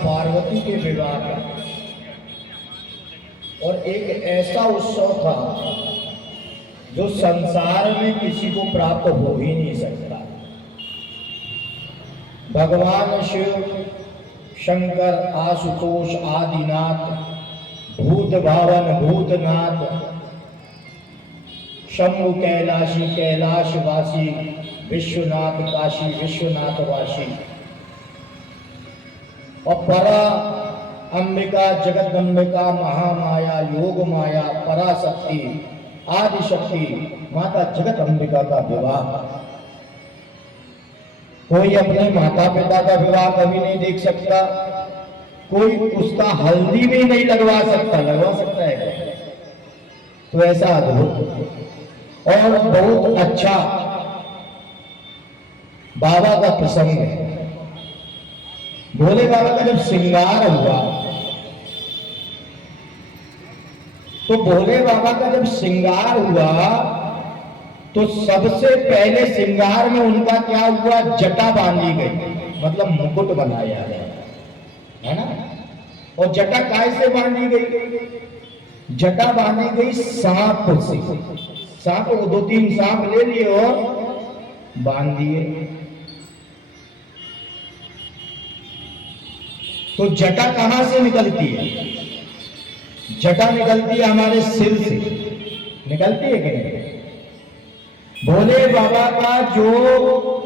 पार्वती के विवाह का, और एक ऐसा उत्सव था जो संसार में किसी को प्राप्त हो ही नहीं सकता। भगवान शिव, शंकर, आशुतोष, आदिनाथ, भूत भावन, भूतनाथ, शंभु कैलाशी, कैलाशवासी, विश्वनाथ, काशी विश्वनाथवासी, और परा अंबिका, जगदम्बिका, महामाया, योग माया, पराशक्ति, आदिशक्ति माता जगत अंबिका का विवाह। कोई अपने माता पिता का विवाह कभी नहीं देख सकता, कोई उसका हल्दी भी नहीं लगवा सकता है क्या? तो ऐसा अद्भुत और बहुत अच्छा बाबा का प्रसंग है। भोले बाबा का जब श्रृंगार हुआ, तो भोले बाबा का जब श्रृंगार हुआ तो सबसे पहले श्रृंगार में उनका क्या हुआ? जटा बांधी गई, मतलब मुकुट बनाया गया, है ना। और जटा कैसे बांधी गई? जटा बांधी गई सांप से। सांप को 2-3 सांप ले लिए और बांध दिए। तो जटा कहां से निकलती है? जटा निकलती है हमारे सिर से, निकलती है कि नहीं? भोले बाबा का जो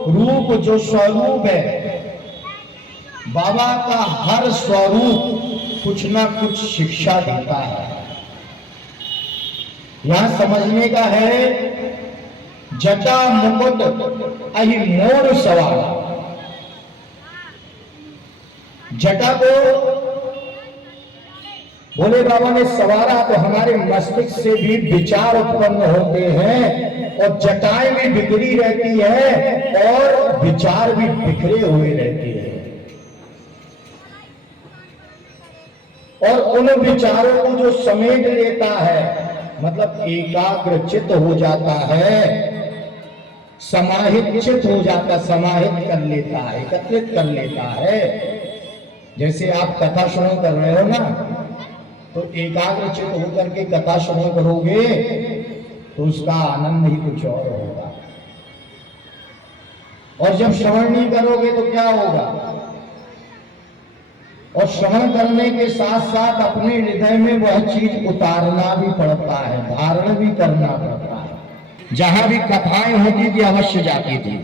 रूप, जो स्वरूप है, बाबा का हर स्वरूप कुछ ना कुछ शिक्षा देता है। यहां समझने का है, जटा मुकुट अहि मोर सवार। जटा को भोले बाबा ने सवारा तो हमारे मस्तिष्क से भी विचार उत्पन्न होते हैं, और जटाएं भी बिखरी रहती है और विचार भी बिखरे हुए रहते हैं, और उन विचारों को जो समेट लेता है, मतलब एकाग्रचित हो जाता है, समाहित चित हो जाता, समाहित कर लेता है, एकत्रित कर लेता है। जैसे आप कथा श्रवण कर रहे हो ना, तो एकाग्रचित होकर के कथा श्रवण करोगे तो उसका आनंद ही कुछ और होगा। और जब श्रवण नहीं करोगे तो क्या होगा? और श्रवण करने के साथ साथ अपने हृदय में वह चीज उतारना भी पड़ता है, धारण भी करना पड़ता है। जहां भी कथाएं होती थी अवश्य जाती थी,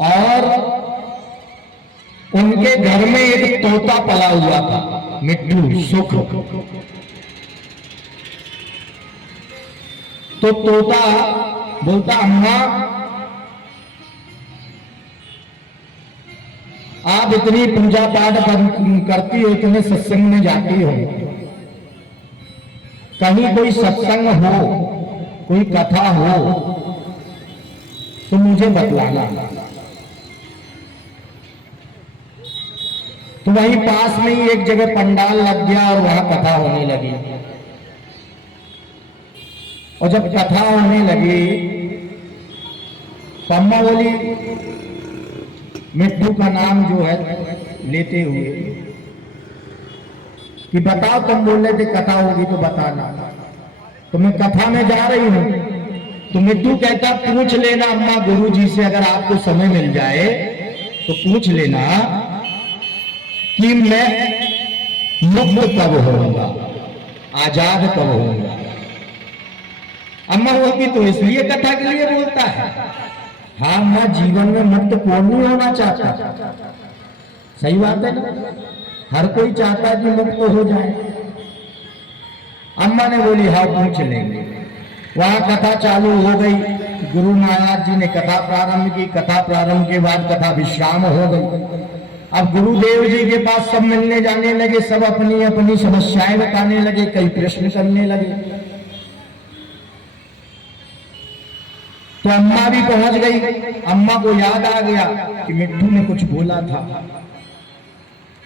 और उनके घर में एक तोता पला हुआ था, मिट्टू, सुख। तो तोता बोलता, अम्मा आप इतनी पूजा पाठ करती हो, इतने सत्संग में जाती हो, कहीं कोई सत्संग हो, कोई कथा हो तो मुझे बतलाना। तो वहीं पास में ही एक जगह पंडाल लग गया और वहां कथा होने लगी। और जब कथा होने लगी तो अम्मा बोली, मिट्टू का नाम जो है लेते हुए, कि बताओ, तुम बोल रहे थे कथा होगी तो बताना। तो मैं कथा में जा रही हूं, तो मिट्टू कहता, पूछ लेना अम्मा गुरुजी से, अगर आपको समय मिल जाए तो पूछ लेना कि मैं मुक्त कब होऊंगा, आजाद कब होऊंगा। अम्मा होगी तो इसलिए कथा के लिए बोलता है। हाँ, मैं जीवन में मुक्त कौन नहीं होना चाहता? सही बात है ना, हर कोई चाहता है कि मुक्त हो जाए। अम्मा ने बोली, हाँ पूछ लेंगे। वहां कथा चालू हो गई, गुरु महाराज जी ने कथा प्रारंभ की। कथा प्रारंभ के बाद कथा विश्राम हो गई। अब गुरुदेव जी के पास सब मिलने जाने लगे, सब अपनी अपनी समस्याएं बताने लगे, कई प्रश्न करने लगे। तो अम्मा भी पहुंच गई। अम्मा को याद आ गया कि मिट्टू ने कुछ बोला था,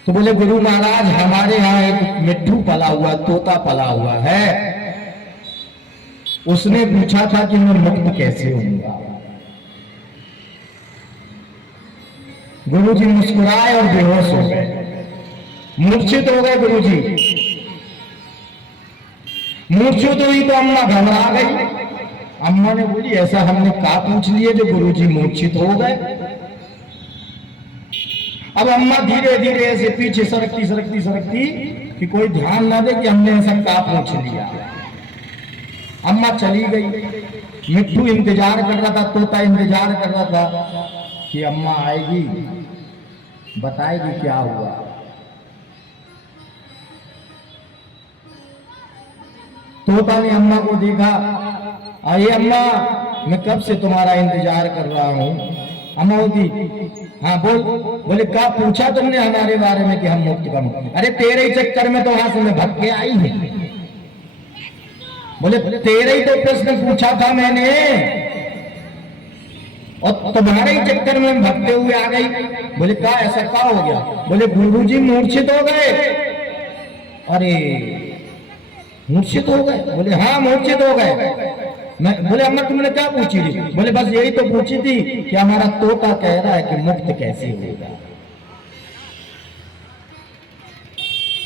तो बोले, गुरु महाराज हमारे यहाँ एक मिट्टू पला हुआ, तोता पला हुआ है, उसने पूछा था कि मैं मुक्त कैसे होऊंगा। गुरुजी मुस्कुराए और बेहोश हो गए, मूर्छित हो गए गुरुजी। मूर्छित हुई तो अम्मा घबरा गई। अम्मा ने बोली ऐसा हमने क्या पूछ लिए जो गुरुजी मूर्छित हो गए। अब अम्मा धीरे धीरे ऐसे पीछे सरकती सरकती सरकती कि कोई ध्यान ना दे कि हमने ऐसा क्या पूछ लिया। अम्मा चली गई। मिट्टू इंतजार कर रहा था, तोता इंतजार कर रहा था कि अम्मा आएगी, बताएगी क्या हुआ। तोता ने अम्मा को देखा, आइए अम्मा, मैं कब से तुम्हारा इंतजार कर रहा हूं। अम्मा बोलती हाँ बोल। बोले क्या पूछा तुमने हमारे बारे में कि हम मुक्त कम। अरे तेरे ही चक्कर में तो वहां से मैं भग के आई है। बोले तेरे ही तो प्रश्न पूछा था मैंने और तुम्हारे ही चक्कर में भगते हुए आ गई। बोले क्या ऐसा क्या हो गया। बोले गुरुजी मूर्छित हो गए। अरे मूर्छित हो गए। बोले हाँ मूर्छित हो गए। मैं बोले अम्मा तुमने क्या पूछी थी। बोले बस यही तो पूछी थी कि हमारा तोता कह रहा है कि मुक्त कैसे होगा।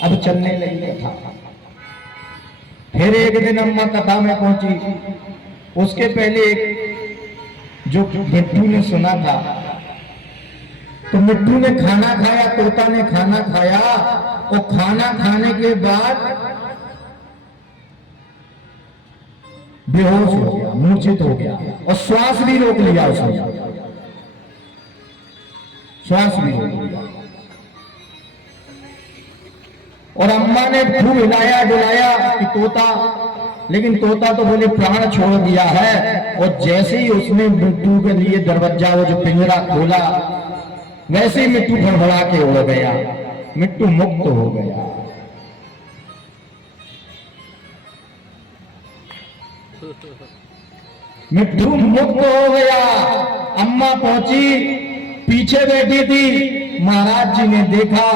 अब चलने लगी कथा। फिर एक दिन अम्मा कथा में पहुंची। उसके पहले जो मिट्टू ने सुना था, तो मिट्टू ने खाना खाया, तोता ने खाना खाया और खाना खाने के बाद बेहोश हो गया, मूर्छित हो गया और श्वास भी रोक लिया उसने, श्वास भी रोक लिया। और अम्मा ने खूब हिलाया डुलाया कि तोता, लेकिन तोता तो बोले प्राण छोड़ दिया है। और जैसे ही उसने मिट्टू के लिए दरवाजा वो जो पिंजरा खोला, वैसे ही मिट्टू फड़फड़ा के उड़ गया। मिट्टू मुक्त हो गया। मिट्टू मुक्त हो गया। अम्मा पहुंची, पीछे बैठी थी। महाराज जी ने देखा,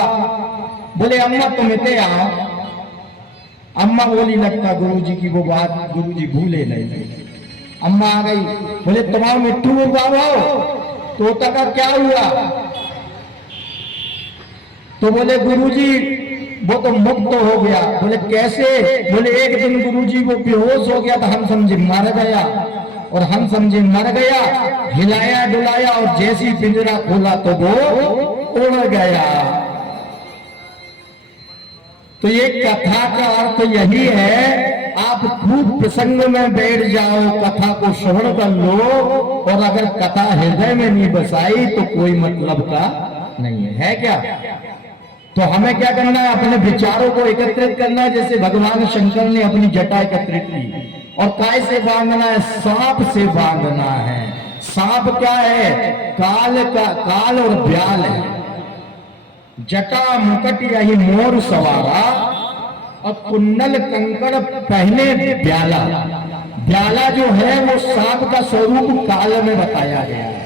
बोले अम्मा तुम इतने आओ। अम्मा बोली लगता गुरुजी की वो बात गुरुजी भूले नहीं। अम्मा आ गई। बोले तुम्हारा मिट्टू बाबा तोता का क्या हुआ। तो बोले गुरुजी वो तो मुक्त हो गया। बोले कैसे। बोले एक दिन गुरुजी वो बेहोश हो गया था, हम समझे मर गया, और हम समझे मर गया, हिलाया डुलाया और जैसी पिंजरा खोला तो वो उड़ गया। तो ये कथा का अर्थ यही है, आप खूब प्रसंग में बैठ जाओ, कथा को श्रवण कर लो, और अगर कथा हृदय में नहीं बसाई तो कोई मतलब का नहीं है क्या। तो हमें क्या करना है, अपने विचारों को एकत्रित करना है। जैसे भगवान शंकर ने अपनी जटा एकत्रित की, और काय से बांधना है, सांप से बांधना है। सांप क्या है, काल और ब्याल है। जटा मुकट यही मोर सवारा, और कुन्नल कंकड़ पहने ब्याला। ब्याला जो है वो सांप का स्वरूप काल में बताया गया है।